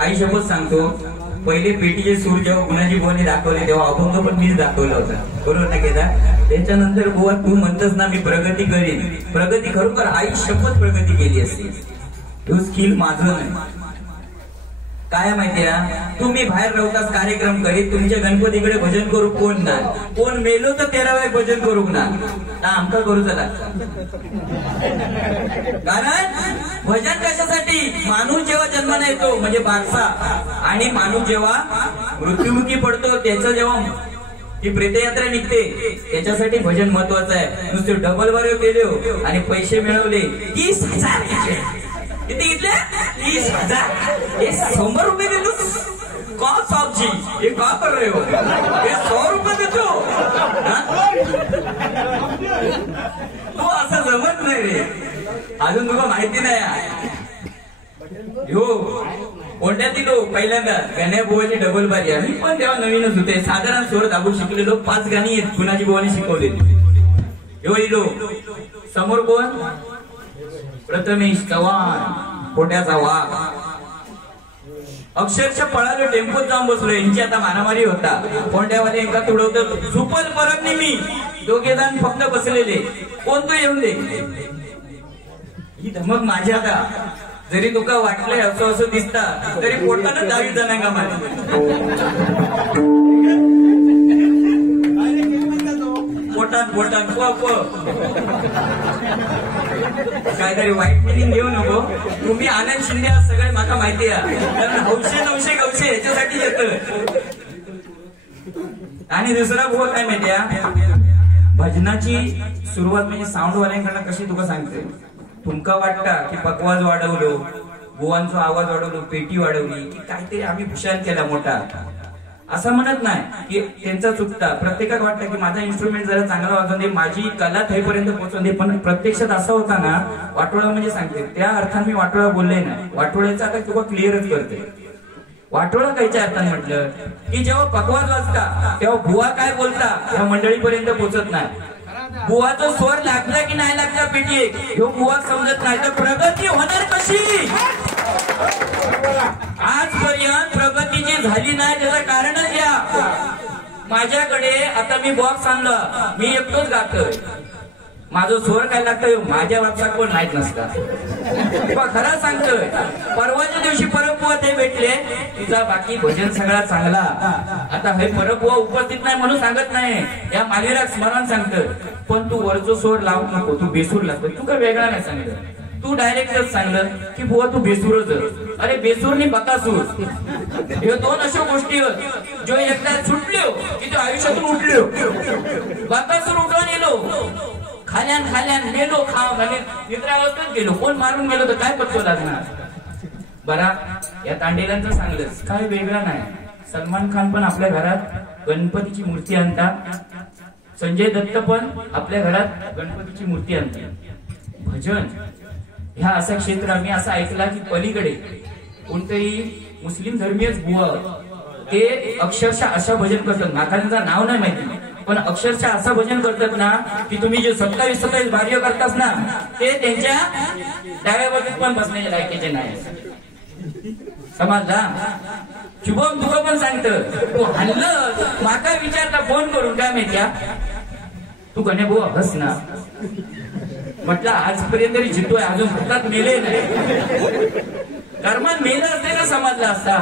आई शपथ सांगतो, पहिले पेटीचे सूर जेव्हा गुणाजी बुवाने दाखवले तेव्हा अभंग पण मीच दाखवला होता, बरोबर ना केदार? त्याच्यानंतर बुवा तू म्हणतस ना मी प्रगती करीन, प्रगती खरोखर आई शपथ प्रगती केली असती. तो स्किल माझं नाही. काय माहितीये, तुम्ही बाहेर राहताच कार्यक्रम करीत, तुमच्या गणपतीकडे भजन करू कोण ना, कोण मेलो तर 13 वेळा भजन करू ना, आमका करू चला. कारण भजन कशासाठी, माणूस जेव्हा जन्माला येतो म्हणजे बारसा, आणि माणूस जेव्हा मृत्युमुखी पडतो त्याचं जेव्हा ती प्रेतयात्रा निघते, त्याच्यासाठी भजन महत्वाचं आहे. नुसते डबल वर केले आणि पैसे मिळवले 30,000 किती घेतले, 30,000. 100 रुपये देतो का साहेबजी, हे का कर रहे हो, हे 100 रुपये देतो. तू असं जमत नाही रे, अजून तुला माहिती नाही. हो कोणत्यातील लोक पहिल्यांदा गण्या बुवाची डबल बारी, आम्ही पण तेव्हा नवीनच होते, साधारण स्वर दाबून शिकलेलो, 5 गाणी आहेत गुणाजी बुवाने शिकवलेली. हो समोर कोण, प्रथमेश चव्हाण, पोट्याचा वाघ. अक्षरशः पळालो, टेम्पोत जाऊन बसलो, यांची आता मारामारी होता. कोंड्यावाले एका तुडवत, सुपल परत नाही मी, दोघे जण फक्त बसलेले, कोण तो येऊन दे. ही धमक माझी. आता जरी तुका वाटलंय असं असं दिसता तरी पोटानं 10 जणांना मारे. पोटान काहीतरी वाईट मिनिंग घेऊ नको. तुम्ही आनंद शिंदे सगळे मला माहिती आहे, कारण 900 गवशे ह्याच्यासाठी येत. आणि दुसरा बुवा काय माहितीये, भजनाची सुरुवात म्हणजे साऊंडवाल्यांकडनं कशी तुका सांगते. तुमका वाटता की पकवाज वाढवलो, बुवांचा आवाज वाढवलो, पेटी वाढवली की काहीतरी आम्ही भूषण केला मोठा, असं म्हणत नाही की त्यांचा चुकता. प्रत्येकाला वाटतं की माझा इन्स्ट्रुमेंट जरा चांगला वाजवून दे, माझी कला थेपर्यंत पोहोचवून दे. पण प्रत्यक्षात असं होता ना, वाटोळा म्हणजे सांगते त्या अर्थाने मी वाटोळा बोलले ना. वाटोळ्याचा आता तुला क्लिअरच करते. वाटोळा कायच्या अर्थाने म्हटलं की जेव्हा पकवाज वाजता तेव्हा बुवा काय बोलता या मंडळीपर्यंत पोहोचत नाही. बुवाचा स्वर लागला की नाही लागला पेटी, ह्यो बुवा समजत नाही. तर प्रगती होणार कशी, आजपर्यंत प्रगती जी झाली नाही त्याचं कारणच घ्या. माझ्याकडे आता मी बॉक्स आणलं, मी एकटोच गातोय, माझं स्वर काय लागतं माझ्या बाबतीत कोण माहित नसता. खरं सांगतोय, परवाच्या दिवशी परबुवा ते भेटले, तुझा बाकी भजन सगळा चांगला. आता हे परबुवा उपस्थित नाही म्हणून सांगत नाही, या मालेरा स्मरण सांगतोय. पण तू वरचो स्वर लावू नको, तू बेसूर लागतोय. तू काय वेगळा नाही सांगितलं, तू डायरेक्टच सांगलं की बुवा तू बेसूरच. अरे बेसूरनी बकासूर हे 2 अशा गोष्टी आहेत जो एकदा सुटलो की तो आयुष्यातून उठलो. बकासूर उठून येलो, खाल्यान नेलो, खाव घाले मित्रावस्थेत गेलो, कोण मारून गेलो तर काय पत्तो लागणार. बरा या तांडेलांचं सांगलंच, काय वेगळा नाही. सलमान खान पण आपल्या घरात गणपतीची मूर्ती आणतात, संजय दत्त पण आपल्या घरात गणपतीची मूर्ती आणतात. भजन ह्या असं क्षेत्र आम्ही असं ऐकला की पलीकडे कोणतरी मुस्लिम धर्मीयच बुवा ते अक्षरशः अशा भजन करतात, माका त्यांचं नाव नाही माहिती, पण अक्षरशः असं भजन करतात ना की तुम्ही जे 27 बार्य करतास ना ते त्यांच्या डाव्या बाजूत पण बसण्याच्या लायकीचे नाही. समजला. शुभम तुला पण सांगतं, तू हल्लं माका विचारता फोन करून काय माहित्या, तू गण्या बुवा हस ना. म्हटलं आजपर्यंत तरी जितोय, अजून हातात मेले नाही. कर्मात मेलं असते ना समजला असता.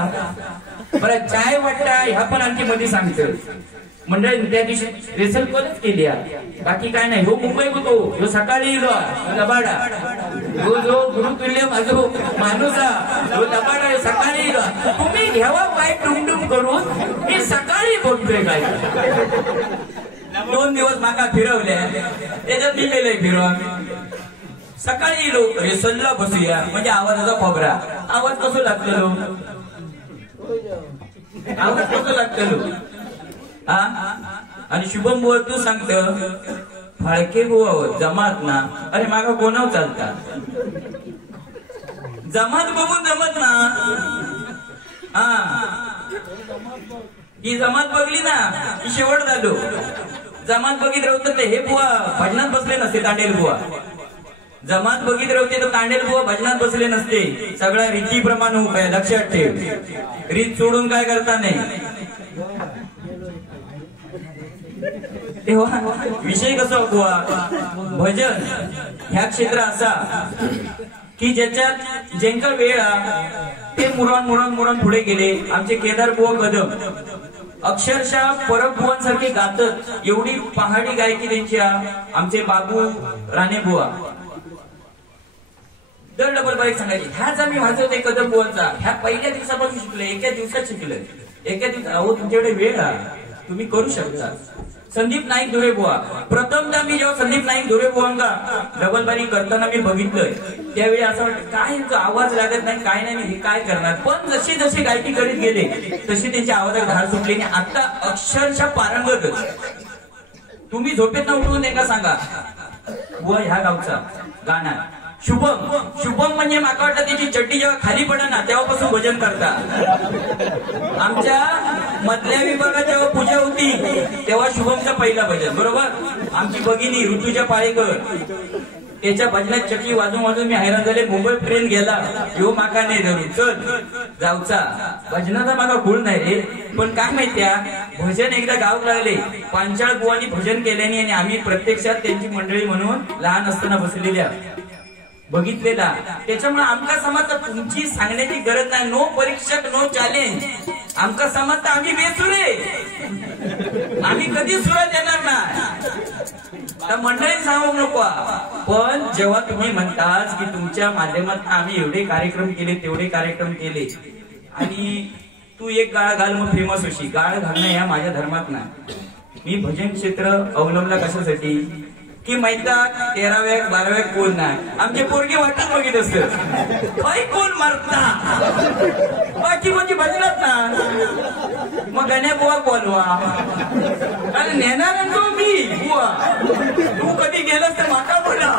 बरं चाय वाटता ह्या पण आणखी मध्ये सांगतं. मंडळी त्या दिवशी रेसल कॉलच केली, बाकी काय नाही. हो मुंबई होतो, ह्यो सकाळी इलो लबाडा, जो गुरुतुल्य माझो माणूस तो लबाडा सकाळी इलो. तुम्ही घ्यावा काय टुमटुम करून, मी सकाळी बोलतोय काय. 2 दिवस माका फिरवल्या, त्याच्यात मी गेलोय फिरवा. सकाळी इलो रेसलला बसूया म्हणजे आवाजाचा खोबरा. आवाज कसं लागतो, आवाज कसं लागतो. आणि शुभम बुवा तू सांगत फाळके बुवा जमात ना. अरे मागा कोणाव चालता, जमात बघून जमत ना. ही जमात बघली ना की शेवट झालो. जमात बघित राहत हे बुवा भजनात बसले नसते, तांडेल बुवा जमात बघितले होते तर कांडेल बुवा भजनात बसले नसते. सगळ्या रीतीप्रमाणे काय लक्षात ठेव. रीत सोडून काय करता नाही. तेव्हा विषय कसा होतो, भजन ह्या क्षेत्र असा की ज्याच्यात ज्यांका वेळ ते मुरण पुढे गेले. आमचे केदार बुवा कदम अक्षरशः परब बुवांसारखे गातात. एवढी पहाडी गायकी त्यांच्या. आमचे बाबू राणे बुवा दर डबल बाईक सांगायची. ह्याच आम्ही वाजवते कदम बुवांचा. ह्या पहिल्या दिवसापासून शिकले, एका दिवसात शिकले. एका दिवसात अहो तुमच्याकडे वेळ तुम्ही करू शकता. संदीप नाईक धुरे बुवा प्रथमदा मी जेव्हा संदीप नाईक धुरे बुवांका डबल बारी करताना मी बघितलंय त्यावेळी असं वाटतं काय यांचा आवाज लागत नाही, काय नाही, हे काय करणार. पण जसे जसे गायकी करीत गेले तशी त्यांच्या आवाजात धार सुटली आणि आता अक्षरशः पारंगत. तुम्ही झोपेत न उठवून त्यांना सांगा बुवा ह्या गावचा गाणं शुभम म्हणजे माका वाटतं त्याची चड्डी जेव्हा खाली पडा ना तेव्हापासून भजन करता. आमच्या मधल्या विभागात जेव्हा पूजा होती तेव्हा शुभमचा पहिला भजन बरोबर. आमची भगिनी ऋतुजा पाळेकर त्याच्या भजनात चक्की वाजून मी हैराण झाले. मुंबई ट्रेन गेला यो माका नाही धरून चल गावचा भजनाचा मागा गुण नाही रे. पण काय माहित्या भजन एकदा गाव लागले पांचाळ बुवानी भजन केल्याने आणि आम्ही प्रत्यक्षात त्यांची मंडळी म्हणून लहान असताना बसलेल्या बघितलेला. त्याच्यामुळे आमका समजतं तुमची सांगण्याची गरज नाही. नो परीक्षक नो चॅलेंज. आमका समजतं आम्ही बेसुरे, आम्ही कधी सुरत येणार नाही. मंडळी सांगू नको. पण जेव्हा तुम्ही म्हणताच की तुमच्या माध्यमातून आम्ही एवढे कार्यक्रम केले तेवढे कार्यक्रम केले आणि तू एक गाळ घाल मग फेमस होशी. गाळ घालणं या माझ्या धर्मात नाही. मी भजन क्षेत्र अवलंबला कशासाठी की माहिती 13व्या 12व्या कोण नाही. आमचे पोरगे वाटत बघित असत काय कोण मारता बाकी म्हणजे भजनात ना. मग गण्या बुवा बोलवा अरे नेणार तो मी बुवा. तू कधी गेलास तर माका बोला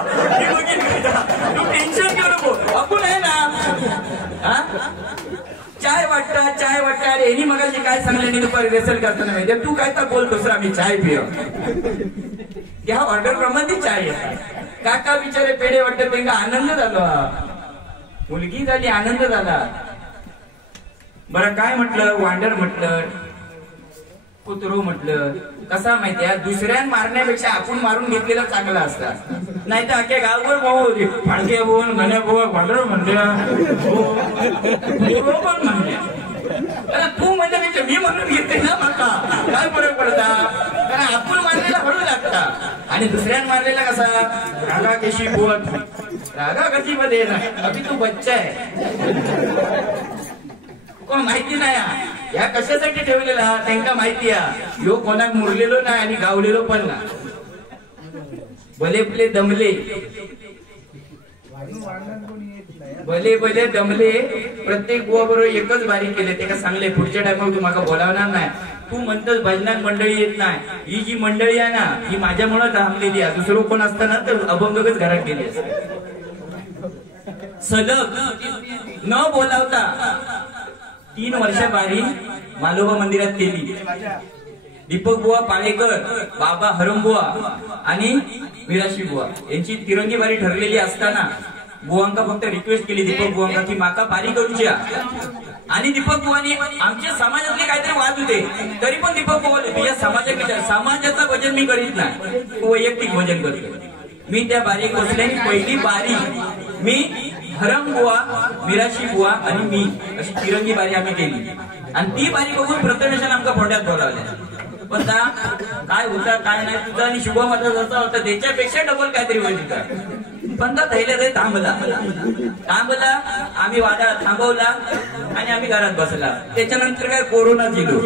तू टेन्शन घेऊ नको. आपण आहे ना चाय वाटता अरे यांनी मगाशी काय सांगले दुपारी रेसल करताना माहिती तू काय तर बोलतोस आम्ही चाय पिय त्या ऑर्डर प्रमाणे चाय येतात. काका बिचारे पेढे वाटत त्यांना आनंद झाला. मुलगी झाली आनंद झाला. बरं काय म्हटलं वांडर म्हटलं कुत्रो म्हटलं कसा माहितीये दुसऱ्या मारण्यापेक्षा आपण मारून घेतलेला चांगला असता. नाही तर अख्या गावभर भाऊ होते फाडके बोन गण्या बोवा वांडर म्हणल्या पण म्हणल्या. तू म्हणल्यापेक्षा मी म्हणून घेते ना माका काय फरक पडता. कारण आपण मारलेला हळू लागता आणि दुसऱ्यान मारलेला कसा रागा कशी बोल रागा कशी मध्ये अभि तू बच्चा आहे माहिती नाही या कशासाठी ठेवलेला त्यांना माहिती आहे. यो कोणाक मुरलेलो नाही आणि गावलेलो पण ना. भले दमले भले दमले प्रत्येक बुवा बरोबर एकच बारीक केले ते का सांगले पुढच्या टायमाला तू माका बोलावणार नाही. तू म्हणतोस भजनात मंडळी येत नाही. ही जी मंडळी आहे ना ही माझ्यामुळे थांबलेली आहे. दुसरं कोण असताना तर अभंगच घरात गेली असते. सलग न बोलावता 3 वर्षाबारी मालोबा मंदिरात केली. दीपक बुवा पाळेकर बाबा हरमबुवा आणि मिराशी बुवा यांची तिरंगी बारी ठरलेली असताना बुवांका फक्त रिक्वेस्ट केली दीपक बुवांका की माका बारी करूची. आणि दीपक बुवानी आमच्या समाजातले काहीतरी वाद होते तरी पण दीपक बुवा तुझ्या समाजाचं भजन मी करीत नाही तू वैयक्तिक भजन करतो. मी त्या बारीक बसल्याने पहिली बारी मी हरम बुवा मिराशी बुवा आणि मी अशी तिरंगी बारी आम्ही केली. आणि ती बारी बघून प्रथमेशाने आमका फोंड्यात बोलावल्या. पण काय होता काय नाही तुझा आणि शुभमाचा जसा होता त्याच्यापेक्षा डबल काहीतरी होईल का. पण थैल्या थांबला आम्ही वादा थांबवला आणि आम्ही घरात बसला. त्याच्यानंतर काय कोरोना गेलो.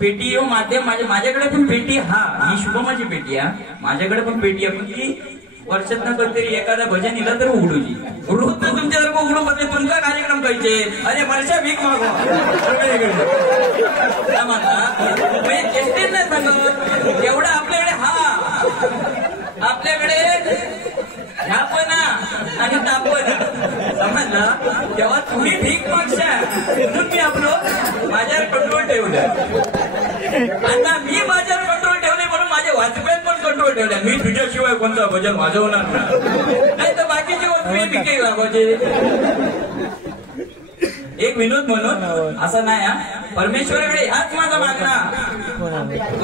पेटी हो माध्यम माझ्याकडे पण पेटी ही शुभमाची पेटी माझ्याकडे पण पेटी आहे. पण ती वर्षात कधीतरी एखादा भजन इला तर उघडूची रोज तर तुमच्यासारखं उघडू मध्ये तुमचा कार्यक्रम करायचे. अरे वर्षा भीक मागवा नाही सांगत एवढा आपल्याकडे आपल्याकडे ह्या पण आणि तापण समजला. तेव्हा तुम्ही भीक मागशा म्हणून मी आपलं माझ्यावर कंट्रोल ठेवलं. आता मी माझ्यावर कंट्रोल ठेवले म्हणून माझ्या वाचप्यात पण कंट्रोल ठेवल्या, मी तुझ्याशिवाय कोणतं भजन वाजवणार नाही, तर बाकीचे वस्तू पिके लावायचे. एक विनोद म्हणून असं नाही, परमेश्वराकडे ह्याच माझा मागणं,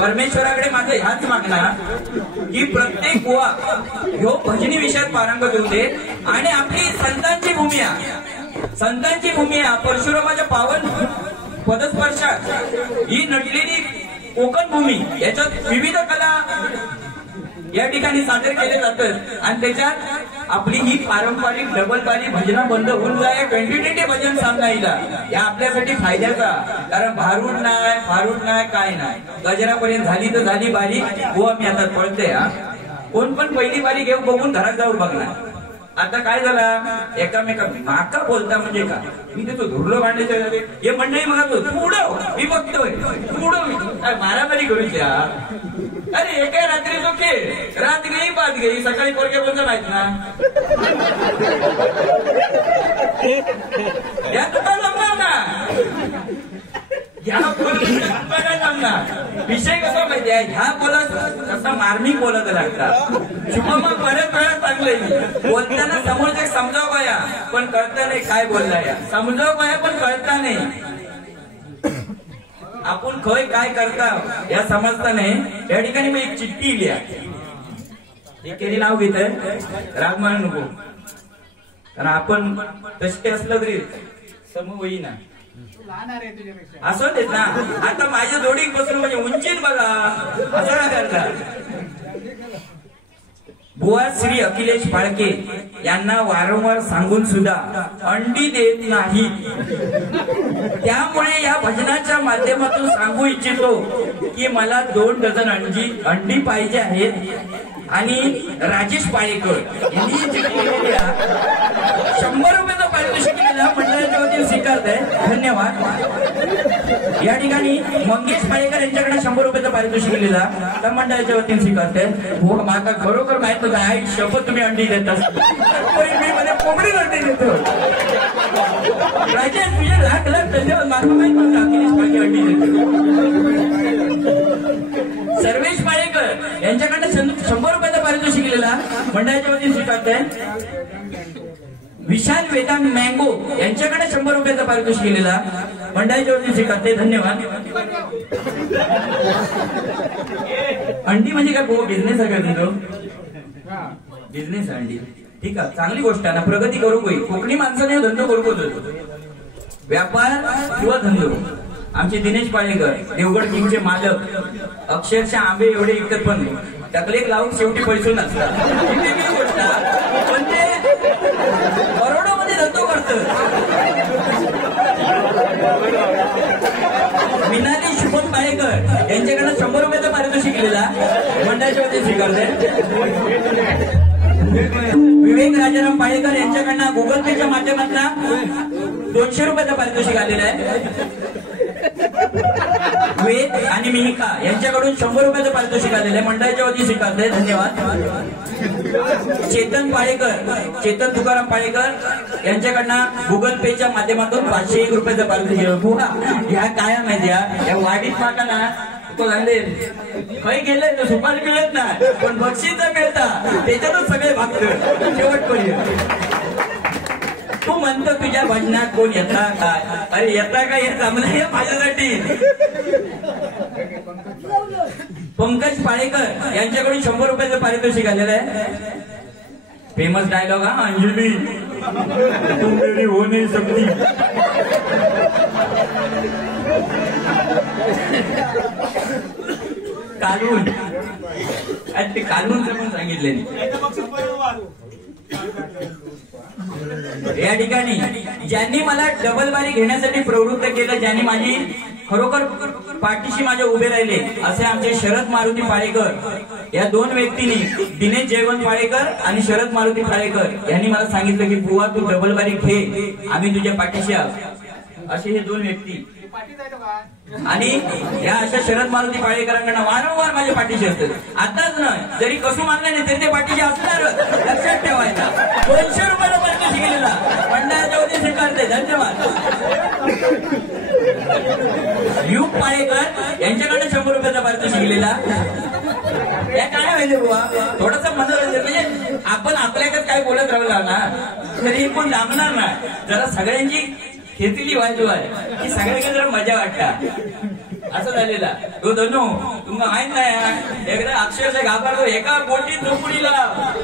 परमेश्वराकडे माझं ह्याच मागणं की प्रत्येक बुवा ह्यो भजनी विषयात पारंगत होते आणि आपली संतांची भूमी आहे, संतांची भूमी आहे. परशुरामाच्या पावन पदस्पर्शात ही नटलेली कोकण भूमी, याच्यात विविध कला या ठिकाणी सादर केले जातात आणि त्याच्यात आपली ही पारंपरिक डबलबारी भजना बंद होऊन जाय. 2020 भजन सामना या आपल्यासाठी फायद्याचा, कारण भारूड नाही फारूड नाही काय नाही, गजरापर्यंत झाली तर झाली बारी. हो आम्ही आता पळते, कोण पण पहिली बारी घेऊन बघून घरात जाऊन बघणार. आता काय झालं, एकामेका माका बोलता म्हणजे का, मी त्याचं धुरलं मांडले हे मंडळी म्हणा तू उडव, मी बघतोय तू उडव, काय मारामारी करू द्या. अरे एका रात्री तो खेळ, रात गेली बात गेली, सकाळी पोरगे बोलता माहित ना, यात काय जमणार ना, ह्या जमणार. विषय कसा माहितीये, ह्या बोलत कसा मार्मिक बोलत लागतात. शुभम बऱ्याच वेळा चांगले बोलताना समोरचे समजाव पाया पण कळता नाही काय बोललाय, समजाव पाया पण कळता नाही. आपण खय काय करता या समजता नाही. या ठिकाणी मी एक चिठ्ठी लिहा, एकेरी नाव घेत राग मान नको, कारण आपण तसे असलं तरी समूह ना असं देत ना. आता माझ्या जोडीक बसून म्हणजे उंचीत बघा असं ना करता. बुवा श्री अखिलेश फाळके यांना वारंवार सांगून सुद्धा अंडी देत नाही. त्यामुळे या भजनाच्या माध्यमातून सांगू इच्छितो की मला 2 डझन अंडी पाहिजे आहेत आणि राजेश पाळेकर यांनी 100 रुपयाचं पारितोषिक दिलेलं मंडळाच्या वतीने स्वीकारत आहे, धन्यवाद. या ठिकाणी मंगेश पाळेकर यांच्याकडे 100 रुपयाचं पारितोषिक दिलेला तर मंडळाच्या वतीने स्वीकारते. हो माका खरोखर माहित होतं, आई शपथ तुम्ही अंडी देता, मी मला कोंबडी अंडी देतो. राजेश तुझे लाख लाख धन्यवाद, माका माहित नव्हतं अखिलेश पाळके अंडी देतो. सर्वेश पाळेकर यांच्याकडनं 100 रुपयाचं पारितोषिक दिलेला मंडळाच्या वतीने स्वीकारते. विशाल वेदांत मँगो यांच्याकडे 100 रुपयाचा पारितोषिक केलेला मंडळाच्या वतीने स्वीकारते, धन्यवाद. अंडी म्हणजे काय बिझनेस आहे का तुझं, बिझनेस अंडी ठीक आहे, चांगली गोष्ट आहे ना, प्रगती करू गई. कोकणी माणसाने धंदो करू बोलतो, व्यापार किंवा धंदो. आमचे दिनेश पाळेकर देवगड किंगचे मालक अक्षरशः आंबे एवढे विकत पण टकलेक लावून शेवटी पैसे नसतात, गोष्ट पण ते करोडोमध्ये धंदो करत. मिनाली शुभम पाळेकर यांच्याकडे 100 रुपयाचा पारितोषिक केलेला मंडळाच्या वतीने स्वीकारते. विवेक राजाराम पाळेकर यांच्याकडनं गुगल पेच्या माध्यमातून 200 रुपयाचा पारितोषिक आलेला आहे. वेद आणि मिहिका यांच्याकडून 100 रुपयाचं पारितोषिक आलेलं आहे, मंडळाच्या वतीने स्वीकारते, धन्यवाद. चेतन पाळेकर, चेतन तुकाराम पाळेकर यांच्याकडनं गुगल पेच्या माध्यमातून 501 रुपयाचं पारितोषिक. ह्या काय माहिती या वाढीत माका ना तो झाले काही गेले सुपारी मिळत नाही पण बक्षीस मिळता त्याच्यातच सगळे भागत शेवटपर्यंत. तू म्हणतो तुझ्या भजनात कोण येता काय, अरे येता काय हे जमलं आहे माझ्यासाठी. पंकज पाळेकर यांच्याकडून 100 रुपयाचं पारितोषिक आलेलं आहे. फेमस डायलॉग हा, अंजली तू मेरी हो नाही सकती. कालून ते कालूनचं पण सांगितले. या ठिकाणी ज्यांनी मला डबल बारी घेण्यासाठी प्रवृत्त केलं, ज्यांनी माझी खरोखर पाठीशी माझे उभे राहिले असे आमचे शरद मारुती पाळेकर या 2 व्यक्तींनी, दिनेश जयवंत पाळेकर आणि शरद मारुती पाळेकर यांनी मला सांगितलं की बुवा तू डबल बारी घे, आम्ही तुझ्या पाठीशी आहोत. असे हे 2 व्यक्ती आणि या अशा शरद मारुती पाळेकरांकडनं वारंवार माझ्या पाठीशी असतात. आताच नाही जरी कसं मानलं नाही तरी ते पाठीशी असणार, लक्षात ठेवायचा. 200 रुपयाला पाठीशी गेलेला मंडळाच्या वतीने स्वीकारते, धन्यवाद. युग पाळेकर यांच्याकडे 100 रुपयाचा पारितोषिक गेलेला. या काय माहिती बुवा, थोडस मनोरंजन म्हणजे आपण आपल्याकडे काय बोलत राहिला ना तरी कोण लांबणार ना. जरा सगळ्यांची खेचली बाजू आहे की सगळ्यांकडे जरा मजा वाटतात असं झालेला. तो धनु तुम्हाला माहित नाही, एकदा अक्षरशः घाबरतो एका बोटी चोपडीला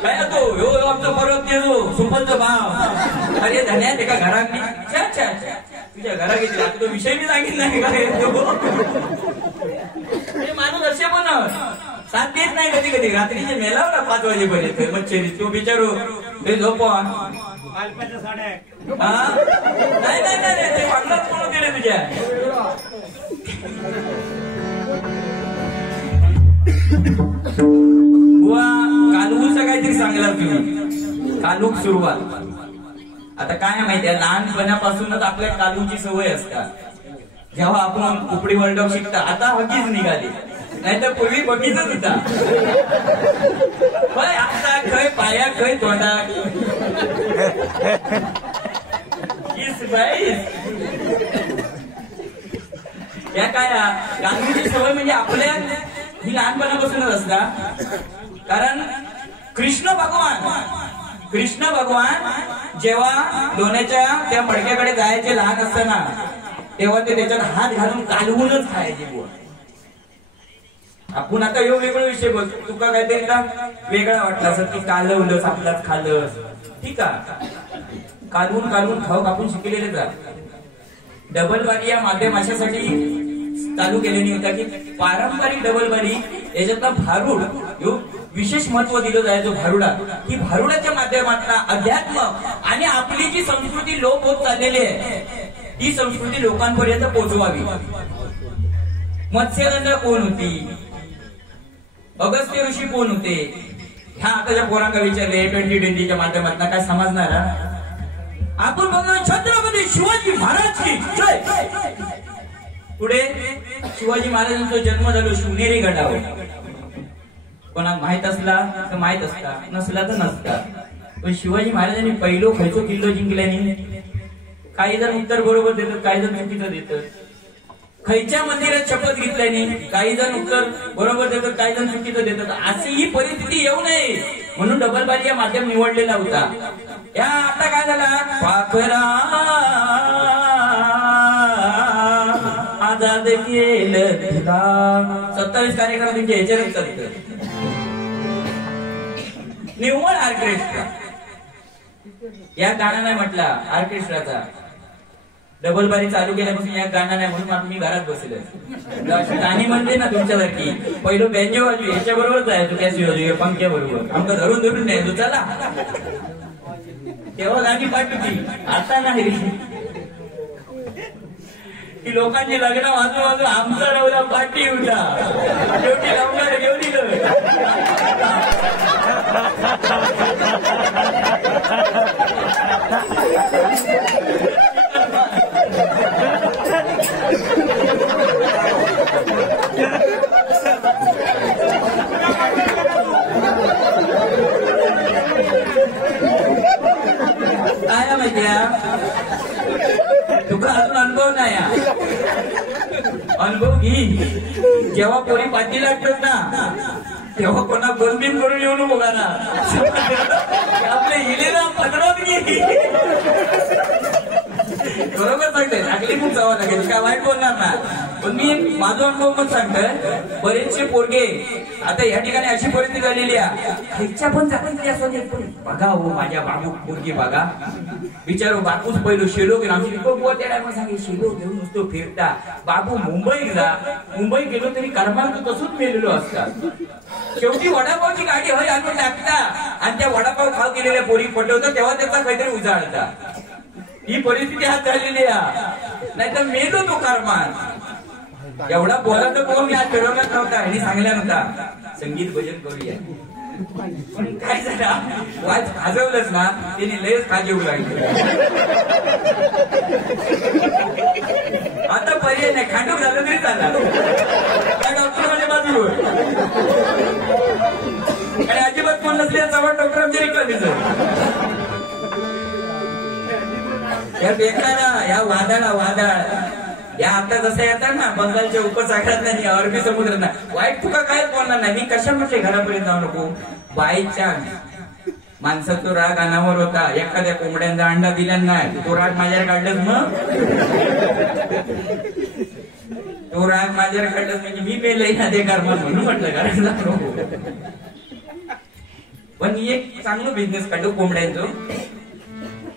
काय तो ह्यो आमचं परत येतो सुपलचा भाव. अरे धन्या एका घरात तुझ्या घरा घेतला तो विषय मी सांगितला नाही काय माणूस असे पण साथ देत नाही कधी कधी. रात्रीचे मेलाव ना 5 वाजेपर्यंत मच्छरी तो बिचारू ते झोपवा नाही नाही नाही ते पांढराच म्हणून दिले तुझ्या. बुवा कालूचा काहीतरी सांगला तुम्ही, कालूक सुरुवात. आता काय माहितीये, लहानपणापासूनच आपल्या कालूची सवय असतात. जेव्हा आपण कुपडी वर्ल्ड कप शिकता, आता हकीच निघाली, नाहीतर पूर्वी बघितच होता. खय आता खय पाया खय तोंडा या काय गांधीची सवय म्हणजे आपल्या ही लहानपणापासूनच असता. कारण कृष्ण भगवान जेव्हा लोण्याच्या त्या मडक्याकडे जायचे लहान असताना तेव्हा ते त्याच्यात हात घालून कालवूनच खायचे बुवा. आपण आता यो वेगळा विषय बोलतो, तुका काहीतरी का वेगळा वाटला असं की कालवलंच आपलाच खाल्लंस, ठीक आहे. कालवून खाऊ आपण शिकलेले जा. डबल बारी या माध्यम अशासाठी चालू केलेली होता की पारंपरिक डबल बारी याच्यातला भारूड विशेष महत्व दिलं जायचं. भारुडा ही भारुडाच्या माध्यमातून अध्यात्म आणि आपली जी संस्कृती लोप होत चाललेली आहे ती संस्कृती लोकांपर्यंत पोहोचवावी. मत्स्यगंधा कोण होती, अगस्त्य ऋषी कोण होते, ह्या आताच्या पोरांना विचारले 2020च्या माध्यमातून काय समजणार. आपण बघतो छत्रपती शिवाजी महाराजची जय. पुढे शिवाजी महाराजांचा जन्म झालो शिवनेरी गडावर. कोणाला माहित असला तर माहित असता, नसला तर नसता. पण शिवाजी महाराजांनी पहिलो खयचो किल्लो जिंकल्याने काही जण उत्तर बरोबर देतात, काही जण चुकीचं देतात. खयच्या मंदिरात शपथ घेतल्याने काही जण उत्तर बरोबर देतात, काही जण चुकीचं देतात. अशी ही परिस्थिती येऊ नये म्हणून डबल बारी या माध्यम निवडलेला होता. या आता काय झाला, पाखरा आजाद केलं तुला. 27 कार्यक्रम तुमच्या ह्याच्यावरच चालतं. निव्वळ ऑर्केस्ट्रा, या गाणं नाही म्हटला ऑर्केस्ट्राचा. डबल बारी चालू केल्यापासून या गाणं नाही म्हणून मी घरात बसले. गाणी म्हणते ना तुमच्यासारखी पहिलं बँजो वाजवी याच्या बरोबर जायचो, कॅसी वाजवी पंख्या बरोबर आमचं धरून धरून न्यायचो चला. तेव्हा गाणी पाठवती, आता नाही. की लोकांची लग्न वाजू वाजू आमचा नवरा पाठी उठा शेवटी लवकर घेऊन दिलं. काय माहितीया तुका अजून अनुभव नाही. अनुभव घे. जेव्हा कोणी पाठी लागतात ना तेव्हा कोणा बंदीन करून येऊ नको ना. आपले इले ना 15 घे. बरोबर सांगते, लागली खूप जावं लागेल, काय वाईट बोलणार ना. पण मी माझा अनुभव पण सांगतोय. बरेचसे पोरगे आता या ठिकाणी अशी परिस्थिती झालेली आहे, ह्याच्या पण जाती असं बघा हो माझ्या बाबू पोरगी बघा विचारू बापूच पहिलो शेलो गेलो. आमची त्याला सांगे शेलो घेऊन नुसतो फिरता. बाबू मुंबई गेलो तरी कर्मांक तसूच मेलेलो असतात. शेवटी वडापावची गाडी हरी आणून टाकता आणि त्या वडापाव खाव केलेल्या पोरी पटवतात तेव्हा त्याचा काहीतरी उजाळता. ही परिस्थिती हात झालेली आहे, नाहीतर मेलो तो कर्मान. एवढा बोलायचं कोण मी आज ठरवलाच नव्हता आणि सांगल्या नव्हता संगीत भजन करूया. पण काय झालं वाज खाजवलंच ना त्याने लयच खाजेऊ लागले. आता पर्याय नाही, खांडूक झालं तरी चालला. त्या डॉक्टर माझ्या बाजूवर आणि अजिबात कोण नसले चव्हाण डॉक्टर आमच्या रिकामीच. या बेकारा या वादळ या आता जसं येतात ना बंगालच्या उपसागरात नाही अरबी समुद्रात ना वाईट तुका काय बोलणार नाही. मी कशा म्हणजे घरापर्यंत जाऊ नको. बाय चान्स माणसाचा राग अनावर होता, एखाद्या कोंबड्यांचा अंडा दिला नाही, तो राग माझ्यावर काढलाच. मग तो राग माझ्यावर काढलाच म्हणजे मी मेलही ना ते कर्म म्हणून म्हटलं कारण. पण एक चांगलं बिझनेस काढतो कोंबड्यांचं.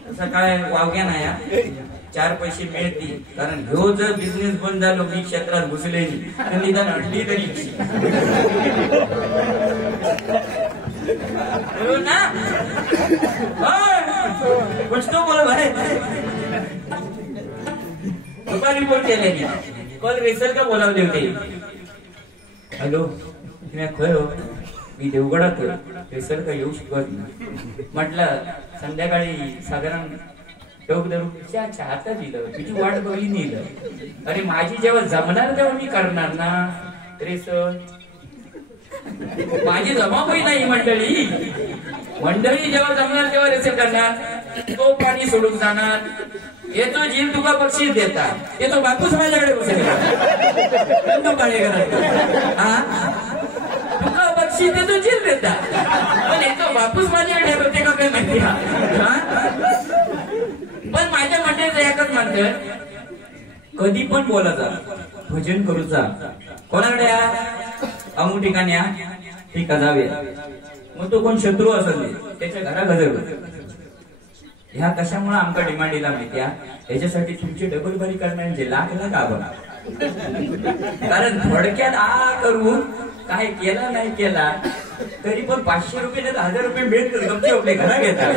तसं काय वावग्या नाही, 4 पैसे मिळतील. कारण ह्यो जर बिझनेस बंद झालो मी क्षेत्रात घुसले तर निदान अंडी तरी ना कुछ तो बोल भाई. दुपारी रिपोर्ट केले कॉल रेसर का बोलावले होते. हॅलो तुम्ही खय हो, मी देवगडात रेसर का येऊ शकत नाही. म्हटलं संध्याकाळी साधारण टोक धरून चहाचा दिलं, तुझी वाट बघली नेलं. अरे माझी जेव्हा जमणार तेव्हा मी करणार ना रेसर. माझी जमावही नाही मंडळी. मंडळी जेव्हा जमणार तेव्हा रेसर करणार. तो पाणी सोडून जाणार. येतो जीव तुका बक्षीस देतात. येतो बापूस माझ्याकडे बसेल तू काळे करत हा तुका बक्षीस देतो जीव देतात. पण येतो बापूस माझ्याकडे होते का काय माहिती. पण माझ्या मंडळीचं एकच म्हणतोय कधी पण बोलायचा, भजन करूचा. कोणाकडे या अमुक ठिकाणी या ठीक जावे. मग तो कोण शत्रू असेल त्याच्या घरा गजर. ह्या कशामुळे आमका डिमांड दिला माहिती. याच्यासाठी तुमची डबल बारी करण्याचे लाख लाख आभार. कारण थोडक्यात करून काय केला नाही केला तरी पण 500 रुपये नाही 1000 रुपये मिळतील. गमती आपले घरा घेतात.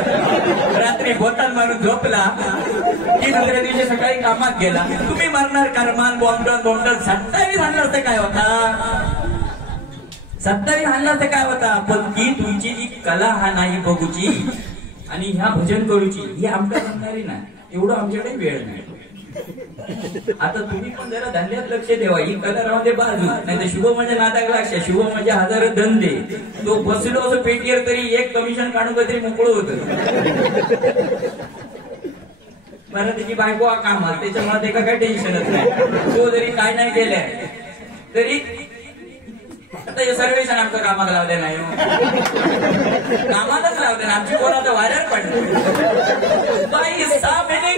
रात्री बोटात मारून झोपला की दुसऱ्या दिवशी सकाळी कामात गेला. तुम्ही मारणार करमान बॉम्बटन 27 आणलं असतं काय होता. 27 आणलं असतं काय होता. पण ती तुमची जी कला हा नाही बघूची आणि ह्या भजन करूची ही आमच्या जमणारी ना. एवढं आमच्याकडे वेळ नाही. आता तुम्ही पण जरा धंद्यात लक्ष ठेवा. ही कला राहून दे बाजू. नाही तर शुभ म्हणजे नाटक लक्ष, शुभ म्हणजे 1000 धंदे. तो बसलो असं पेटीवर तरी एक कमिशन काढून तरी मोकळं होतं. बरं त्याची बायको काम त्याच्यामुळे त्याला काही टेन्शनच नाही. तो जरी काय नाही केलंय तरी आता हे सर्वेक्षण आमचं कामाला लावले नाही. कामालाच लावले ना. आमची कोण आता वाऱ्यावर पडली बाई 6 महिने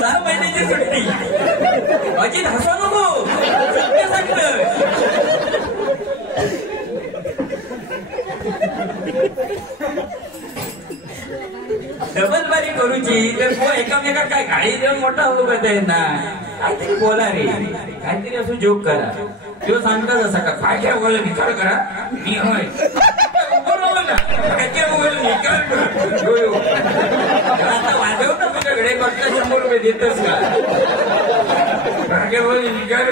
सहा महिन्याची सुट्टी. अजित हसू नको, सत्य सांगतं. डबल बारी करूची तर एकामेका काय गाडी देऊन मोठा होतो का त्यांना. काहीतरी बोला रे, काहीतरी असं जोक करा. तो सांगतात असं का काय काय बोल विचार करा. मी होय आता वाजव ना तुझ्याकडे बघता 100 रुपये देतच का. विचार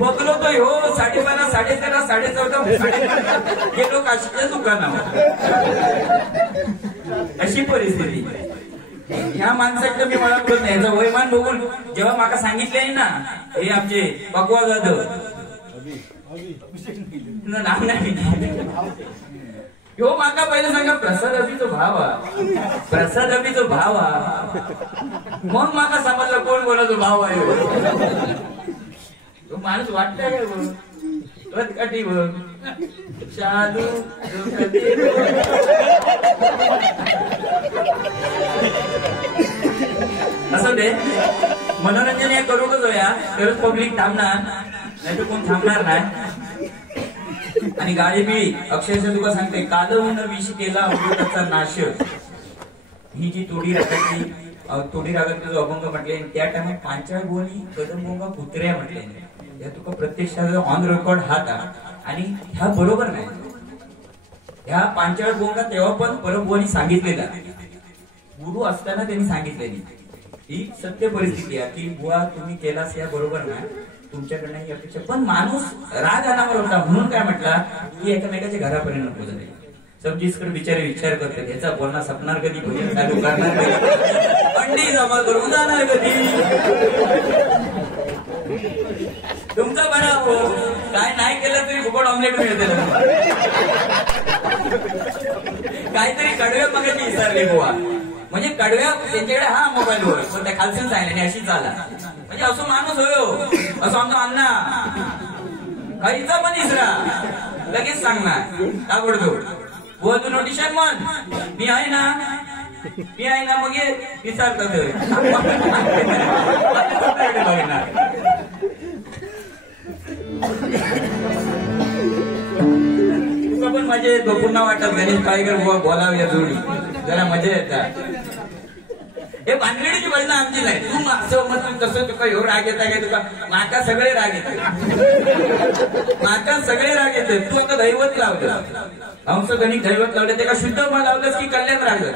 बघलो तो हो 12:30 13:30 14:30 गेलो काशीच्या दुकानावर. अशी परिस्थिती. ह्या माणसाकडे मी मला बोलत नाही. याचं वयमान बघून जेव्हा माका सांगितले ना हे आमचे पकवा जाधव नाव नाही ह्यो माका पहिले सांगा प्रसाद अभिचो भाव हा. प्रसाद अभिचो भाव हा. मग माका समजलं कोण बोलायचो भाव आहे. तो माणूस वाटतंय काय बघ काठी बघ शालू असं ते मनोरंजन या करूनच होया. तरच पब्लिक थांबणार नाही तर कोण थांबणार नाही. आणि गाडी बी अक्षरशः तुला सांगते कालवून विष केला अमृताचा नाश. ही जी तोडी रागातली जो अभंग म्हटले त्या टाइमात पांचाळ गोणी कदंबोंगा कुत्र्या म्हटले. या तुका प्रत्यक्षात ऑन रेकॉर्ड हात. आणि ह्या बरोबर नाही. ह्या पांचाळ बोंगा तेव्हा पण परमभुवानी सांगितलेला. गुरु असताना त्यांनी सांगितलेली ही सत्य परिस्थिती आहे की बुवा तुम्ही केलास या बरोबर नाही. तुमच्याकडनं ही अपेक्षा. पण माणूस राग अनावर होता म्हणून काय म्हटला की एकमेकाच्या घरापर्यंत पोहोचले. सबजीसकडे बिचारे विचार करतात ह्याचा बोलणं सपणार कधी, भजन चालू करणार कधी, अंडी जमा करून जाणार कधी. तुमचा बरा हो काय नाही केलं तरी फुकट ऑमलेट मिळते. काहीतरी कडव्या मगाची विसरले बुवा. म्हणजे कडव्या त्यांच्याकडे हा मोबाईल होय पण त्या खालसून सांगितलं अशी चाला. म्हणजे असं माणूस होय असं आमचा अण्णा काहीचा पण इसरा लगेच सांगणार ताबडतोब. हो तू नोटिशन म्हण मी आहे ना मग विचारतात पण मजा येतो. पुन्हा वाटत गणेश पायकर बुवा बोलावल्या जोडी जरा मजा येतात. हे भानगडीची बदला आमची नाही. तू असं मग तसं तुका एवढं राग येता काय तुका माका सगळे राग येते. माका सगळे राग येते. तू आता दैवत लावलं अंश गणित दैवत लावलं ते का शुद्ध मग लावलंस की कल्याण रागलं.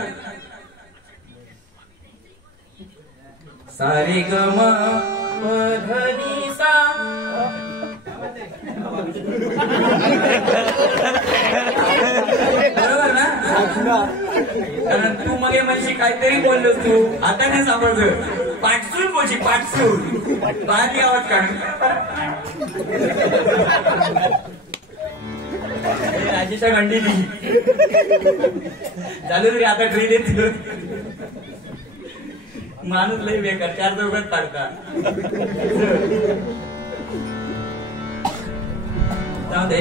सारे गम धनी सा बरोबर ना. कारण तू मग म्हणशी काहीतरी बोललोस तू आता नाही सापडत. पाठसून बोलशी पाठसून बाहेर आवाज काढ. राजेशा गंडीली चालू तरी आता ट्रेन येत माणूस लई बेकार 4 चौकात टाकतात. जाऊ दे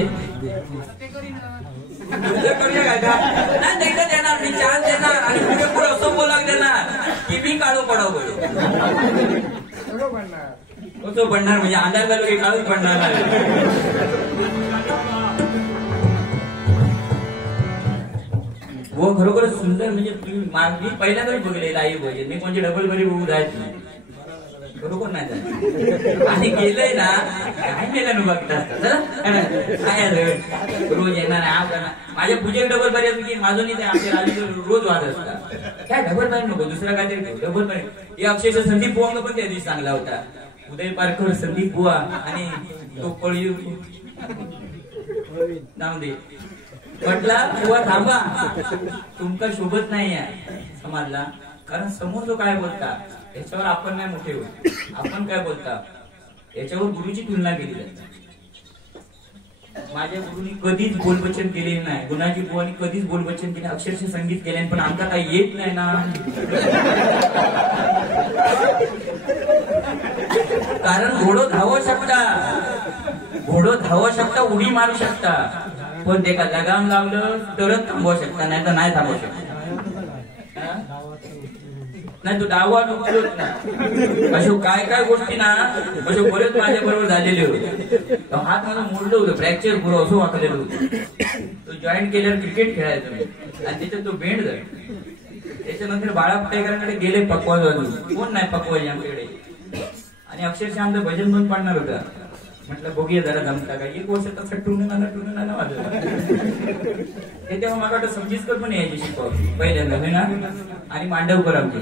करूया काय का नाही देखत देणार मी चान्स देणार आणि पुढे पुढे असं बोलाक देणार की मी काळू पडाव बोल कसं पडणार म्हणजे अंधार झालो की काळूच पडणार. हो खरोखरच सुंदर. म्हणजे मी पहिल्यांदा बघले आई बघेल मी कोणती डबल बरी बघू जायची बरोबर नाही. आणि गेलंय ना काय केलं ना बघतात काय रोज येणार माझ्या पूजेक डबल बरी असं की माझं नाही ते आमच्या राजे रोज वाद असतात. काय डबल बरी नको दुसरा काहीतरी डबल बरी. हे अक्षरशः संदीप बुवा पण त्या दिवशी चांगला होता. उदय पारकर संदीप बुवा आणि तो पळी नाव दे म्हटला बुवा थांबा तुमका शोभत नाही आहे समाजला. कारण समोर जो काय बोलता याच्यावर आपण नाही मोठे होत. आपण काय बोलता याच्यावर गुरुची तुलना केली जाते. माझ्या गुरुनी कधीच बोलवचन केलेलं नाही. गुणाजी बुवानी कधीच बोलवचन केले अक्षरशः संगीत केले पण आमचा काही येत नाही ना. कारण घोडो धावू शकता उडी मारू शकता पण ते का लगाम लावलं तरच थांबवू शकता नाही तर नाही थांबवू शकता. नाही तू डावा डुकलोच ना अशो काय काय गोष्टी ना अशो बरेच माझ्या बरोबर झालेले होते. हात माझं मोडलं होतं फ्रॅक्चर पुरं असं वाकलेलं होतं. तो जॉईन केल्यावर क्रिकेट खेळायचो मी आणि त्याच्यात तो बेंड झाला. त्याच्यानंतर बाळापटेकरांकडे गेले पकवाज वाजून कोण नाही पकवाज आमच्याकडे आणि अक्षरशः आमचं भजन बंद पाडणार होतं. म्हटलं बघूया जरा जमता का. 1 वर्ष तसं टुन वाजवलं ते तेव्हा मला वाटतं समजीत पण यायची शिकव पहिल्यांदा होय ना. आणि मांडवकर आमची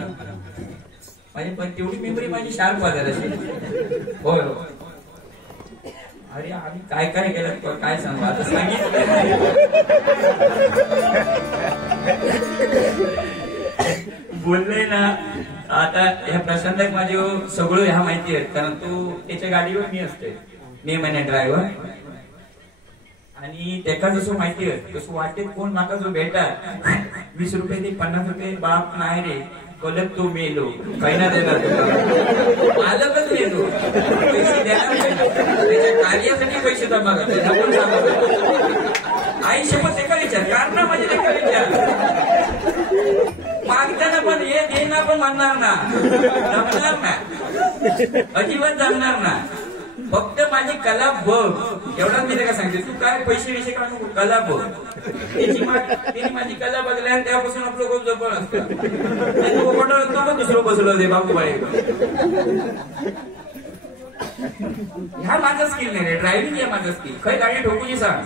माझी पण तेवढी मेमरी माझी शार्प वाजायला असेल. होय अरे आम्ही काय काय केलं काय सांगू आता सांगितलं बोललोय ना. आता ह्या प्रशांत माझे सगळं ह्या माहिती आहेत कारण तो त्याच्या गाडीवर मी असते मे महिन्यात ड्रायव्हर आणि त्याका जसं माहिती आहे तसं वाटेत कोण माका जो भेटा 20 रुपये ते 50 रुपये बाप नाही रे कलक तो मेलो पहिला देणार मालकच मेलो पैसे देणार त्याच्या कार्यासाठी पैसे जमा करते. आई शपथ एका विचार कारण माझे एका विचार मागताना पण हे देणार पण म्हणणार ना जमणार ना अजिबात जमणार ना. फक्त माझी कला बघ एवढाच मी का सांगते. तू काय पैसे विषय काढू नको कला बघ. त्याची माझी कला बघल्या आणि त्यापासून आपलं खूप जवळ असतं. दुसरं बसलो दे बाबू बाई ह्या माझा स्किल नाही रे. ड्रायव्हिंग आहे माझा स्किल. खरी गाडी ठोकूची सांग.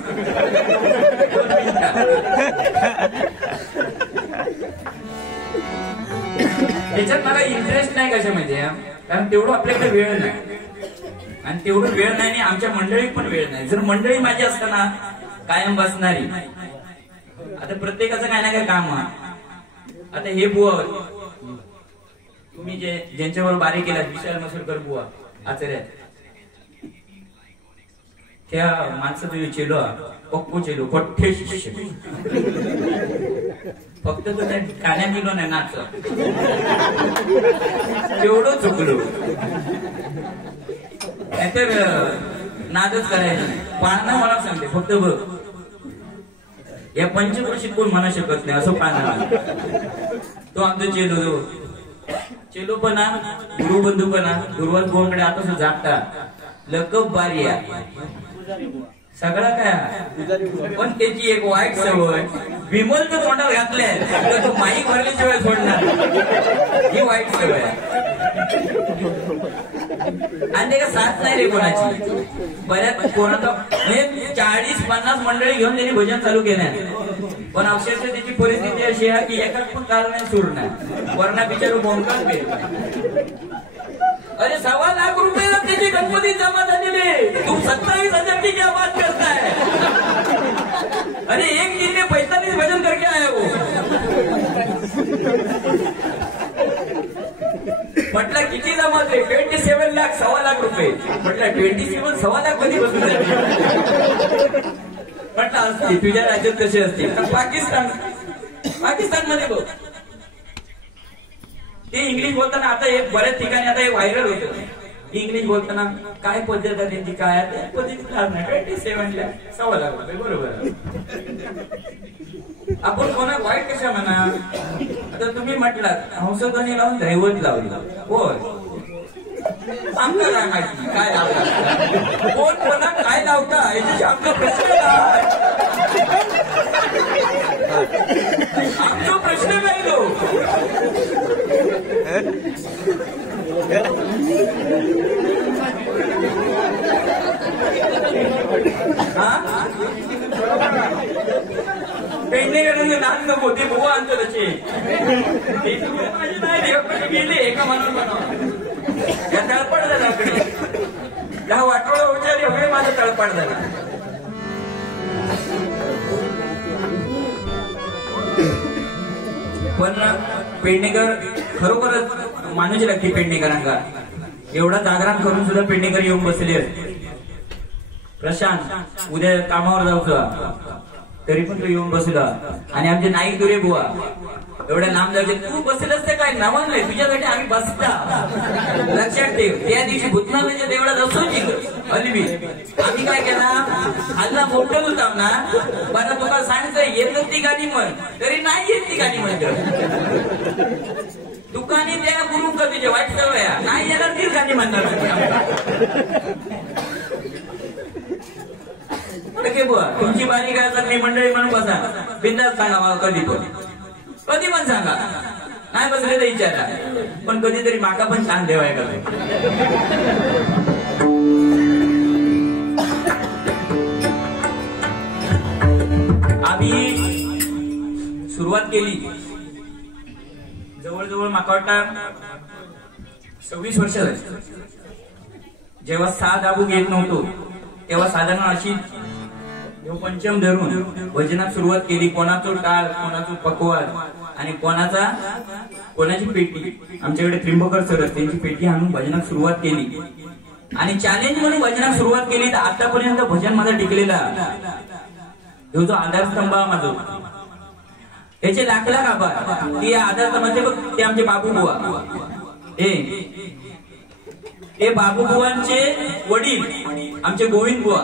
त्याच्यात मला इंटरेस्ट नाही कशामध्ये कारण तेवढं आपल्याकडे वेळ नाही आणि तेवढं वेळ नाही आणि आमच्या मंडळीत पण वेळ नाही. जर मंडळी माझी असताना कायम बसणारी आता प्रत्येकाचं काय ना काय काम. आता हे बुवा तुम्ही ज्यांच्यावर बारी केला विशाल मसूरकर बुवा आचार्यात त्या माणसाचं चेलो पक्को चेलो पठ्ठे शिष्य फक्त तो त्या गाण्या गेलो नाही नाच तेवढं चुकलो नाहीतर नादच करायचं पाळणा मला सांगते फक्त बघ या पंचवर्षीत कोण म्हणू शकत नाही असं पाळणा तो आमचा चेलो पण गुरुबंधू पण गुरुवार गोवांकडे आता सुद्धा जागता लकब बारिया सगळा काय पण त्याची एक वाईट सवय विमल तर तोंडात घातल्या तर तो माईक भरल्याशिवाय सोडणार ही वाईट सवय आणि का साथ नाही रे कोणाची बऱ्याच कोणाचा 40-50 मंडळी घेऊन त्यांनी भजन चालू केलं पण अक्षरशः त्याची परिस्थिती अशी आहे की एकाच पण कारण सोडणार वरना बिचारू बोंकाच गेले अरे 1.25 लाख रुपये त्याची गणपती जमा झालेले तुम 27,000 की क्या बात करताय अरे एक दिन में 45 भजन करके आया वो म्हटलं किती जमा 27 लाख 1.25 लाख रुपये म्हटलं 27 1.25 लाख कधी बसून म्हटलं असते तुझ्या राज्यात कसे असते पाकिस्तान मध्ये बघ ते इंग्लिश बोलताना आता एक बऱ्याच ठिकाणी आता एक व्हायरल होतं इंग्लिश बोलताना काय पद्धत आहे त्यांची काय पद्धती 27 लाख 1.25 लाख रुपये बरोबर आपण कोणा वाईट कशा म्हणा आता तुम्ही म्हटलात हंसध्वनी लावून दैवत लावली होय आमचा काय माहिती काय लावता कोण कोणा काय लावता याच्याशी आमचा प्रश्न आमचा प्रश्न काय तो पेडणेकरांचे नान नको ते बुवा आणतो त्याचे माझे नाही गेले एका माणूस बनवा या तळपड झाला अकडे त्या वाटोळा उचारी अकडे माझा तळपड झाला पण पेडणेकर खरोखरच मानूची लागते पेडणेकरांना एवढा जागरण करून सुद्धा पेडणेकर येऊन बसले प्रशांत उद्या कामावर जाऊचा तरी पण तो येऊन बसला आणि आमचे नाईक दुरे बुवा एवढ्या लांब जायचे तू बसेलच ते काय नाव नाही तुझ्यासाठी आम्ही बसता लक्षात ठेव त्या दिवशी भूतनाथाच्या देवळात असो हलवी आम्ही काय केला हल्ला मोठं होता ना बरं तुम्हाला सांगितलं येत ती गाणी म्हण तरी नाही येत ती गाणी म्हणत दुकानी त्या गुरु का तुझे वाईट सवय नाही येणार तीच गाणी म्हणणार बुवा तुमची बारी काय तर मी मंडळी म्हणून बसा बिंदास सांगा मला कधी पण सांगा नाही बसले तर विचारा पण कधीतरी माका पण छान देवाय का आम्ही सुरुवात केली जवळजवळ माका वाटतं 26 वर्ष झाली जेव्हा 6 दाबू घेत नव्हतो तेव्हा साधारण अशी पंचम धरून भजनात सुरुवात केली कोणाचं टाळ कोणाचं पकवान आणि कोणाची पेटी आमच्याकडे त्रिंबकर सर त्यांची पेटी आणून भजनात सुरुवात केली आणि चॅलेंज म्हणून भजनात सुरुवात केली तर आतापर्यंत भजन माझा टिकलेला जो आधारस्तंभ माझा याचे लाख आभार ती आधारस्तंभाचे बघ ते आमचे बाबू बुवा हे बाबू बुवांचे वडील आमचे गोविंद बुवा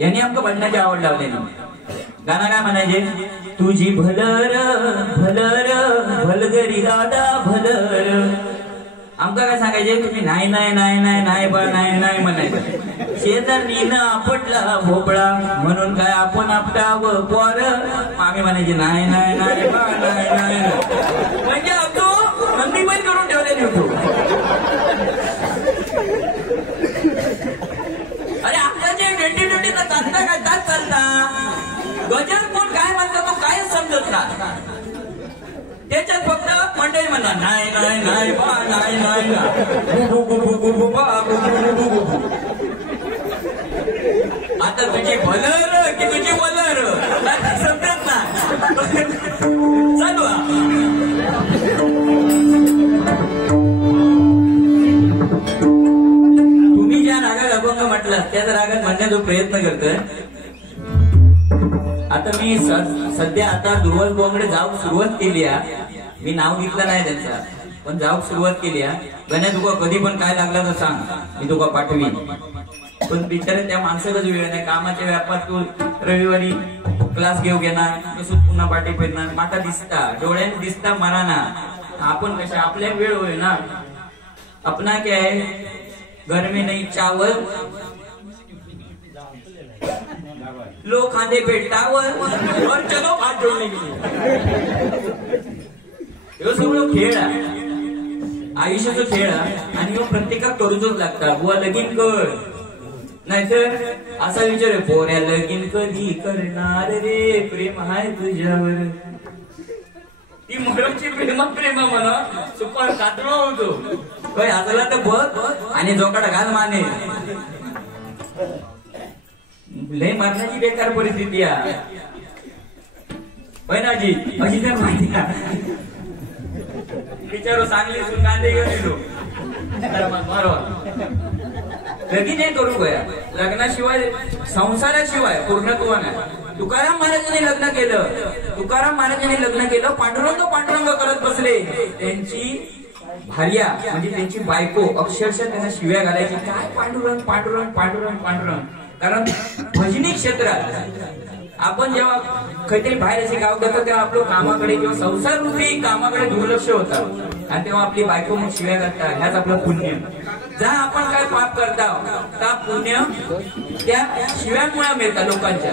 यांनी आमका भजनाची आवड लावली गाणं काय म्हणायचे तुझी भलर भलर भलगरी दादा भलर आमका काय सांगायचे तुम्ही नाही नाही नाही नाही नाही बा नाही नाही म्हणायचं शेजारी आपटला भोपळा म्हणून काय आपण आपटावं पोर आम्ही म्हणायचे नाही नाही नाही बा नाही नाही म्हणजे तो नंदीबाई करून ठेवलेली होतो अरे आपल्याचे 2020 चालता काय त्याच चालता गजर कोण काय म्हणतो तो कायच समजत ना त्याच्यात फक्त मंडळी म्हणा नाही नाही नाही बा नाही नाही आता तुझी भलर की तुझी वलर समजत ना चालू तुम्ही ज्या रागात अभंग म्हटलं त्याच रागात म्हणण्याचा प्रयत्न करतोय. आता मी सध्या आता दुर्वल बोंगडे जाऊक सुरुवात केली आहे. मी नाव घेतलं नाही त्यांचा, पण जाऊक सुरुवात केली आहे. गण्या तुका कधी पण काय लागला तर सांग, मी तुका पाठवीन. पण बिचारे त्या माणसालाच वेळ नाही. कामाच्या व्यापात तू रविवारी क्लास घेऊ घेणार, तसंच पुन्हा पाठी फिरणार. माता दिसता, डोळ्याने दिसता मराना. आपण कशा आपल्या वेळ होय ना. अपना क्या है, घर में नहीं चावल, लो खांदे पे टावल और चलो भात जोडणे गेली. हे सगळं खेळ आहे, आयुष्याचा खेळ आहे. आणि ह्यो प्रत्येकाक करूचच लागता. बुवा लगीन कर, नाहीतर असा विचार आहे, पोऱ्या लगीन कधी करणार रे, प्रेम हाय तुझ्यावर. ती मरोची प्रेमा प्रेमा म्हणा सुपर कातळो होतो. काय आजला तर बघ आणि जोकाडा घाल माने. लय मरणाची बेकार परिस्थिती आहे. बहिणाजी अशी तर माहिती आहे. विचारो सांगली तू कांदे घेऊन येतो मारो. लगीन हे करू गया. लग्नाशिवाय संसाराशिवाय पूर्णत्व नाही. तुकाराम महाराजांनी लग्न केलं. तुकाराम महाराजांनी लग्न केलं. पांडुरंग पांडुरंग करत बसले. त्यांची भार्या म्हणजे त्यांची बायको अक्षरशः त्यांना शिव्या घालायची. काय पांडुरंग पांडुरंग पांडुरंग पांडुरंग. कारण भजनी क्षेत्रात आपण जेव्हा काहीतरी बाहेर असे गाव करतो तेव्हा आपलं कामाकडे किंवा संसार रूपी कामाकडे दुर्लक्ष होतं. आणि तेव्हा आपली बायको मग शिव्या घालतात. ह्याच आपलं पुण्य. जर आपण काय पाप करता त्या पुण्य त्या शिव्यांमुळे मिळतात लोकांच्या.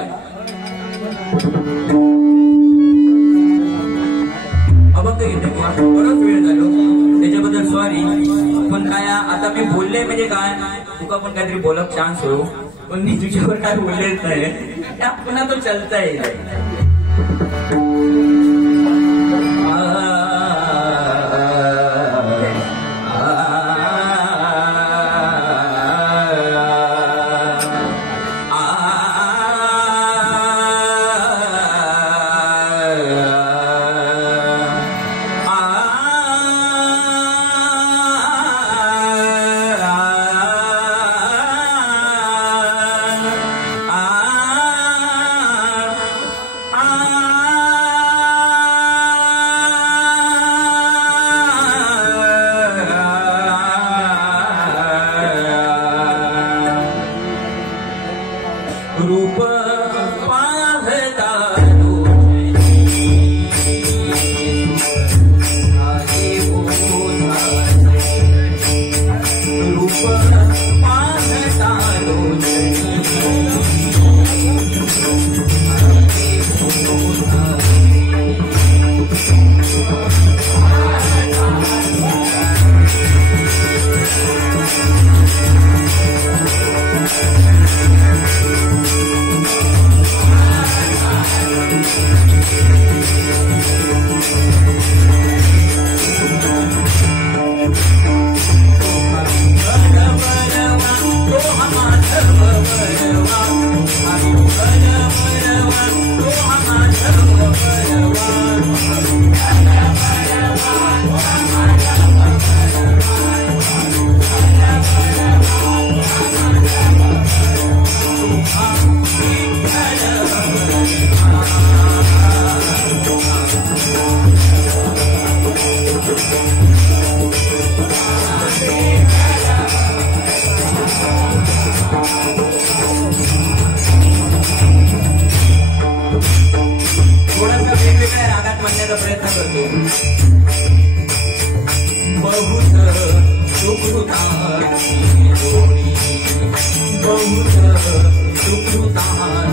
अभंग घेते बरोच वेळ झालो त्याच्याबद्दल सॉरी. पण काय आता मी बोलले म्हणजे काय, तुका पण काहीतरी बोलक चान्स हो, पण मी तुझ्यावर काय बोललेच नाही. त्या पुन्हा तो चलता येईल. रूप पाहता रूप पाहता प्रयत्न करतो. बहुत सुखदाई बहुत सुखदाई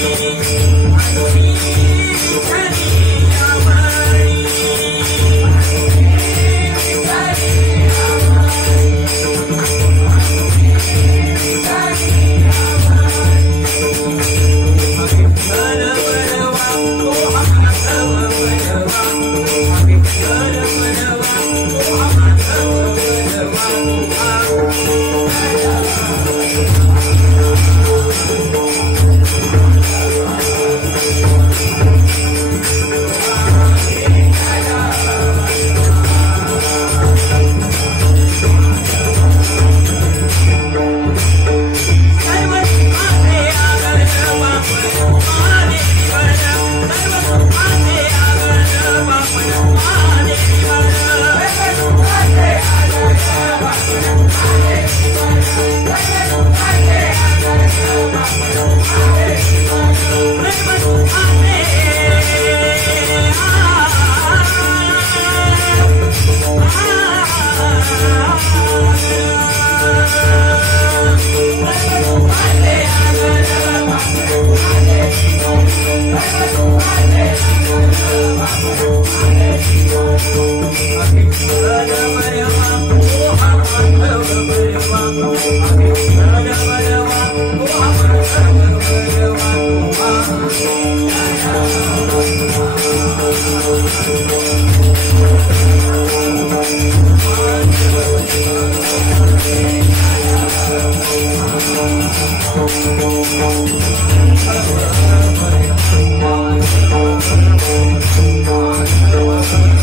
Thank you.